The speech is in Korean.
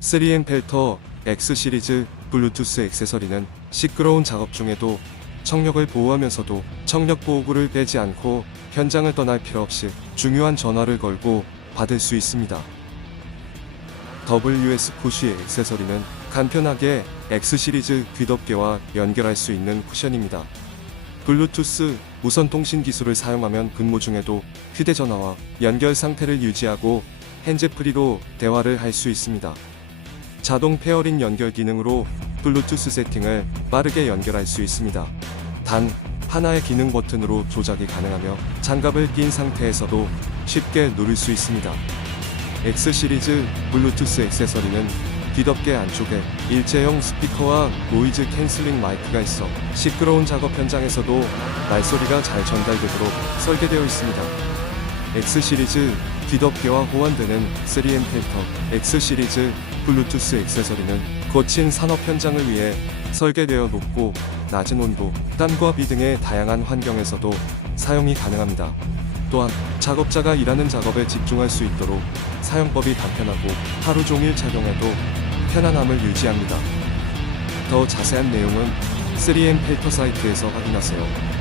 3M 펠터 X 시리즈 블루투스 액세서리는 시끄러운 작업 중에도 청력을 보호하면서도 청력 보호구를 빼지 않고 현장을 떠날 필요 없이 중요한 전화를 걸고 받을 수 있습니다. WS 푸쉬 액세서리는 간편하게 X 시리즈 귀덮개와 연결할 수 있는 쿠션입니다. 블루투스 무선 통신 기술을 사용하면 근무 중에도 휴대전화와 연결 상태를 유지하고 핸즈프리로 대화를 할 수 있습니다. 자동 페어링 연결 기능으로 블루투스 세팅을 빠르게 연결할 수 있습니다. 단 하나의 기능 버튼으로 조작이 가능하며 장갑을 낀 상태에서도 쉽게 누를 수 있습니다. X 시리즈 블루투스 액세서리는 뒤덮개 안쪽에 일체형 스피커와 노이즈 캔슬링 마이크가 있어 시끄러운 작업 현장에서도 말소리가 잘 전달되도록 설계되어 있습니다. X 시리즈 뒤덮개와 호환되는 3M 필터 X 시리즈 블루투스 액세서리는 거친 산업 현장을 위해 설계되어 높고 낮은 온도, 땀과 비 등의 다양한 환경에서도 사용이 가능합니다. 또한 작업자가 일하는 작업에 집중할 수 있도록 사용법이 간편하고 하루 종일 착용해도 편안함을 유지합니다. 더 자세한 내용은 3M 필터 사이트에서 확인하세요.